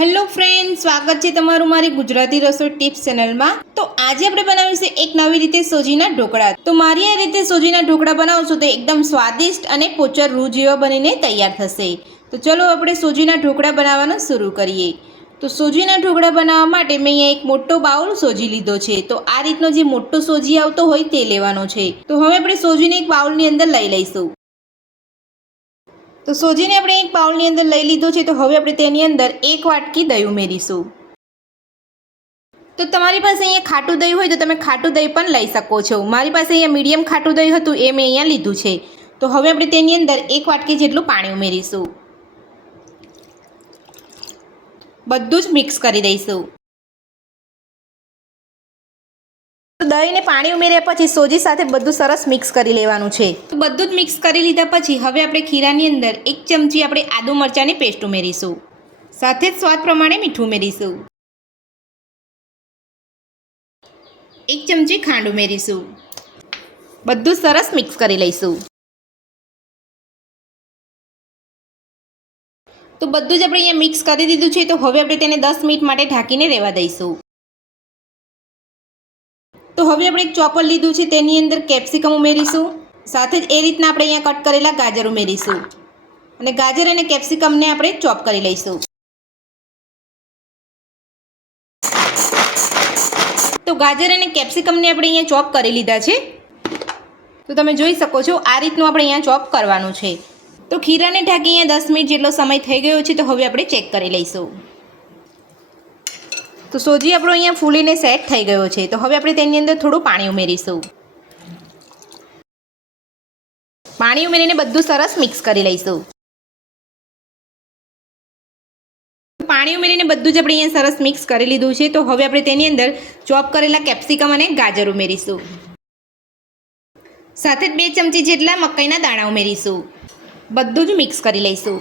Hello friend, સ્વાગત છે તમારું મારી ગુજરાતી રસોઈ ટિપ્સ ચેનલમાં। તો આજે આપણે બનાવીશું એક નવી રીતે સોજીના ઢોકળા। તો મારી આ રીતે સોજીના ઢોકળા બનાવશો તો એકદમ સ્વાદિષ્ટ અને પોચર રૂ જેવા બનીને તૈયાર થશે। તો ચલો આપણે સોજીના ઢોકળા બનાવવાનું શરૂ કરીએ। તો સોજીના ઢોકળા બનાવવા માટે મેં અહીંયા એક મોટો બાઉલ સોજી લીધો છે। તો આ રીતનો જે મોટો સોજી આવતો હોય તે લેવાનો છે। તો હવે આપણે સોજીને એક બાઉલની અંદર લઈ લઈશું। તો સોજીને આપણે એક બાઉલની અંદર લઈ લીધો છે। તો હવે આપણે તેની અંદર એક વાટકી દહીં ઉમેરીશું। તો તમારી પાસે અહીંયા ખાટું દહીં હોય તો તમે ખાટું દહીં પણ લઈ શકો છો। મારી પાસે અહીંયા મીડિયમ ખાટું દહીં હતું એ મેં અહીંયા લીધું છે। તો હવે આપણે તેની અંદર એક વાટકી જેટલું પાણી ઉમેરીશું। બધું જ મિક્સ કરી દઈશું। દહીં ને પાણી ઉમેર્યા પછી સોજી સાથે બધું સરસ મિક્સ કરી લેવાનું છે। તો બધું જ મિક્સ કરી લીધા પછી હવે આપણે ખીરાની અંદર એક ચમચી આપણે આદુ મરચાંની પેસ્ટ ઉમેરીશું। સાથે જ સ્વાદ પ્રમાણે મીઠું ઉમેરીશું। એક ચમચી ખાંડ ઉમેરીશું। બધું સરસ મિક્સ કરી લઈશું। તો બધું જ આપણે અહીંયા મિક્સ કરી દીધું છે। તો હવે આપણે તેને 10 મિનિટ માટે ઢાંકીને રહેવા દઈશું। તો હવે આપણે એક ચોપર લીધું છે તેની અંદર કેપ્સિકમ ઉમેરીશું। સાથે જ એ રીતના આપણે અહીંયા કટ કરેલા ગાજર ઉમેરીશું અને ગાજર અને કેપ્સિકમને આપણે ચોપ કરી લઈશું। તો ગાજર અને કેપ્સિકમને આપણે અહીંયા ચોપ કરી લીધા છે। તો તમે જોઈ શકો છો આ રીતનું આપણે અહીંયા ચોપ કરવાનું છે। તો ખીરાને ઢાંકી અહીંયા 10 મિનિટ જેટલો સમય થઈ ગયો છે। તો હવે આપણે ચેક કરી લઈશું। તો સોજી આપણો અહીંયા ફૂલીને સેટ થઈ ગયો છે। તો હવે આપણે તેની અંદર થોડું પાણી ઉમેરીશું। પાણી ઉમેરીને બધું સરસ મિક્સ કરી લઈશું। પાણી ઉમેરીને બધું જ આપણે અહીંયા સરસ મિક્સ કરી લીધું છે। તો હવે આપણે તેની અંદર ચોપ કરેલા કેપ્સિકમ અને ગાજર ઉમેરીશું। સાથે જ 2 ચમચી જેટલા મકાઈના દાણા ઉમેરીશું। બધું જ મિક્સ કરી લઈશું।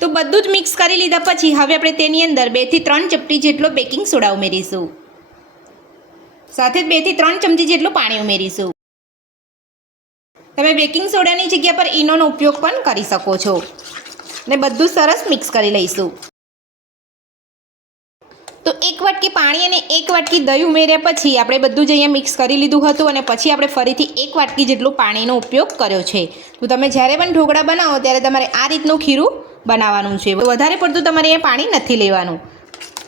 તો બધું જ મિક્સ કરી લીધા પછી હવે આપણે તેની અંદર 2 થી 3 ચપટી જેટલો બેકિંગ સોડા ઉમેરીશું। સાથે જ 2 થી 3 ચમચી જેટલું પાણી ઉમેરીશું। તમે બેકિંગ સોડાની જગ્યા પર ઈનોનો ઉપયોગ પણ કરી શકો છો અને બધું સરસ મિક્સ કરી લઈશું। તો એક વાટકી પાણી અને એક વાટકી દહીં ઉમેર્યા પછી આપણે બધું જ અહીંયા મિક્સ કરી લીધું હતું અને પછી આપણે ફરીથી એક વાટકી જેટલું પાણીનો ઉપયોગ કર્યો છે। તો તમે જ્યારે પણ ઢોકળા બનાવો ત્યારે તમારે આ રીતનું ખીરું બનાવવાનું છે। વધારે પડતું તમારે અહીંયા પાણી નથી લેવાનું।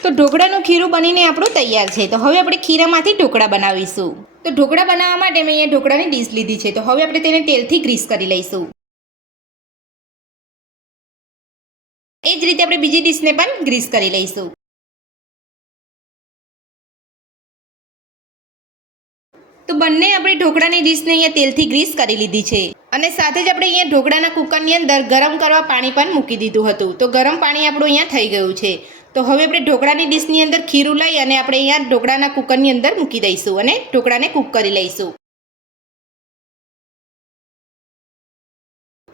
તો ઢોકળાનું ખીરું બનીને આપણું તૈયાર છે। તો હવે આપણે ખીરામાંથી ઢોકળા બનાવીશું। તો ઢોકળા બનાવવા માટે મેં અહીંયા ઢોકળાની ડીશ લીધી છે। તો હવે આપણે તેને તેલથી ગ્રીસ કરી લઈશું। એ જ રીતે આપણે બીજી ડીશને પણ ગ્રીસ કરી લઈશું। તો બંને આપણે ઢોકળાની ડીશને અહીંયા તેલથી ગ્રીસ કરી લીધી છે અને સાથે જ આપણે અહીંયા ઢોકળાના કુકરની અંદર ગરમ કરવા પાણી પણ મૂકી દીધું હતું। તો ગરમ પાણી આપણું અહીંયા થઈ ગયું છે। તો હવે આપણે ઢોકળાની ડીશની અંદર ખીરું લઈ અને આપણે અહીંયા ઢોકળાના કુકરની અંદર મૂકી દઈશું અને ઢોકળાને કૂક કરી લઈશું।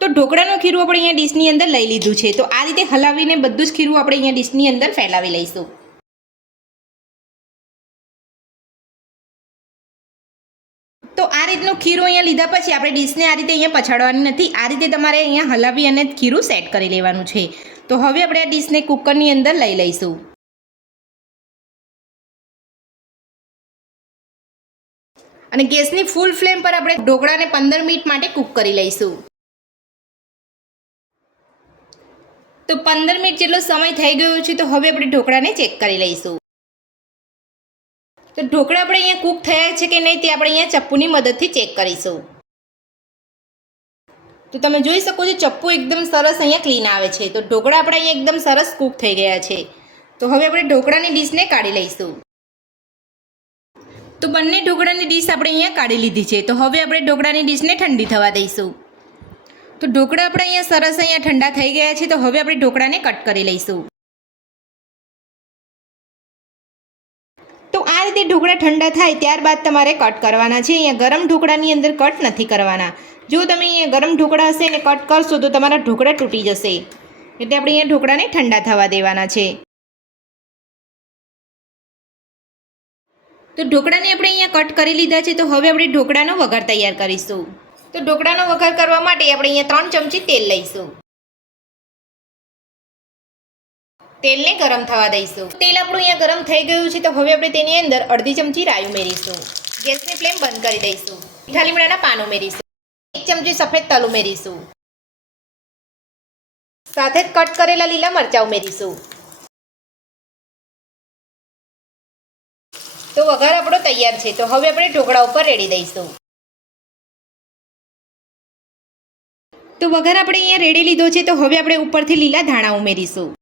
તો ઢોકળાનું ખીરું આપણે અહીંયા ડીશની અંદર લઈ લીધું છે। તો આ રીતે હલાવીને બધું જ ખીરું આપણે અહીંયા ડીશની અંદર ફેલાવી લઈશું। તો આ રીતનું ખીરું અહીંયા લીધા પછી આપણે ડીશને આ રીતે અહીંયા પછાડવાની નથી। આ રીતે તમારે અહીંયા હલાવી અને ખીરું સેટ કરી લેવાનું છે। તો હવે આપણે આ ડીશને કુકરની અંદર લઈ લઈશું અને ગેસની ફૂલ ફ્લેમ પર આપણે ઢોકળાને 15 મિનિટ માટે કૂક કરી લઈશું। તો 15 મિનિટ જેટલો સમય થઈ ગયો છે। તો હવે આપણે ઢોકળાને ચેક કરી લઈશું। તો ઢોકળા આપણે અહીંયા કૂક થયા છે કે નહીં તે આપણે અહીંયા ચપ્પુની મદદથી ચેક કરીશું। તો તમે જોઈ શકો છો ચપ્પુ એકદમ સરસ અહીંયા ક્લીન આવે છે। તો ઢોકળા આપણે અહીંયા એકદમ સરસ કૂક થઈ ગયા છે। તો હવે આપણે ઢોકળાની ડીશને કાઢી લઈશું। તો બંને ઢોકળાની ડીશ આપણે અહીંયા કાઢી લીધી છે। તો હવે આપણે ઢોકળાની ડીશને ઠંડી થવા દઈશું। તો ઢોકળા આપણે અહીંયા સરસ અહીંયા ઠંડા થઈ ગયા છે। તો હવે આપણે ઢોકળાને કટ કરી લઈશું। તો આ રીતે ઢોકળા ઠંડા થાય ત્યારબાદ તમારે કટ કરવાના છે। અહીંયા ગરમ ઢોકળાની અંદર કટ નથી કરવાના। જો તમે અહીંયા ગરમ ઢોકળા હશે ને કટ કરશો તો તમારા ઢોકળા તૂટી જશે। એટલે આપણે અહીંયા ઢોકળાને ઠંડા થવા દેવાના છે। તો ઢોકળાને આપણે અહીંયા કટ કરી લીધા છે। તો હવે આપણે ઢોકળાનો વઘાર તૈયાર કરીશું। તો ઢોકળાનો વઘાર કરવા માટે આપણે અહીંયા 3 ચમચી તેલ લઈશું। તેલને ગરમ થવા દઈશું. તેલ આપણું અહીંયા ગરમ થઈ ગયું છે તો હવે આપણે તેની અંદર અડધી ચમચી રાઈ ઉમેરીશું. ગેસની ફ્લેમ બંધ કરી દઈશું. મીઠા લીમડાના પાન ઉમેરીશું. 1 ચમચી સફેદ તલ ઉમેરીશું. સાથે જ કટ કરેલા લીલા મરચાં ઉમેરીશું. તો વઘાર આપણો તૈયાર છે. તો હવે આપણે ઢોકળા ઉપર રેડી દઈશું. તો વઘાર આપણે અહીંયા રેડી લીધો છે. તો હવે આપણે ઉપરથી લીલા ધાણા ઉમેરીશું.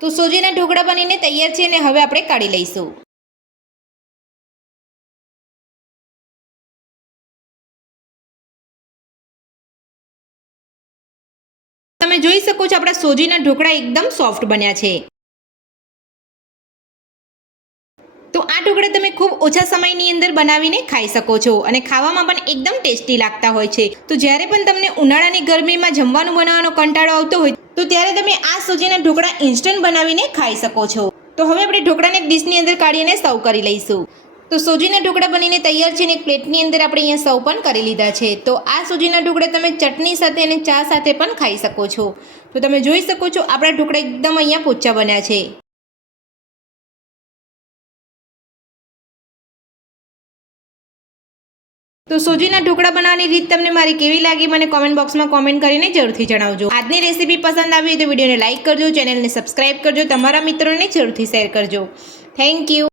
તો સોજીના ઢોકળા બનીને તૈયાર છે અને હવે આપણે કાઢી લઈશું. તમે જોઈ શકો છો આપણા સોજીના ઢોકળા એકદમ સોફ્ટ બન્યા છે. તો આ ઢોકળા તમે ખૂબ ઓછા સમયની અંદર બનાવીને ખાઈ શકો છો અને ખાવામાં પણ એકદમ ટેસ્ટી લાગતા હોય છે. તો જ્યારે પણ તમને ઉનાળાની ગરમીમાં જમવાનું બનાવવાનો કંટાળો આવતો હોય તો ત્યારે તમે આ સોજીના ઢોકળા ઇન્સ્ટન્ટ બનાવીને ખાઈ શકો છો. તો હવે આપણે ઢોકળાને એક ડીશની અંદર કાઢીને સર્વ કરી લઈશું. તો સોજીના ઢોકળા બનીને તૈયાર છે અને એક પ્લેટની અંદર આપણે અહીંયા સર્વ પણ કરી લીધા છે. તો આ સોજીના ઢોકળા તમે ચટણી સાથે અને ચા સાથે પણ ખાઈ શકો છો. તો તમે જોઈ શકો છો આપણા ઢોકળા એકદમ અહીંયા પોચા બન્યા છે. તો સોજીના ઢોકળા બનાવવાની રીત તમને મારી કેવી લાગી મને કોમેન્ટ બોક્સમાં કોમેન્ટ કરીને જરૂરથી જણાવજો. આજની રેસીપી પસંદ આવી તો વિડીયોને લાઇક કરજો, ચેનલને સબસ્ક્રાઇબ કરજો, તમારા મિત્રોને જરૂરથી શેર કરજો. Thank you.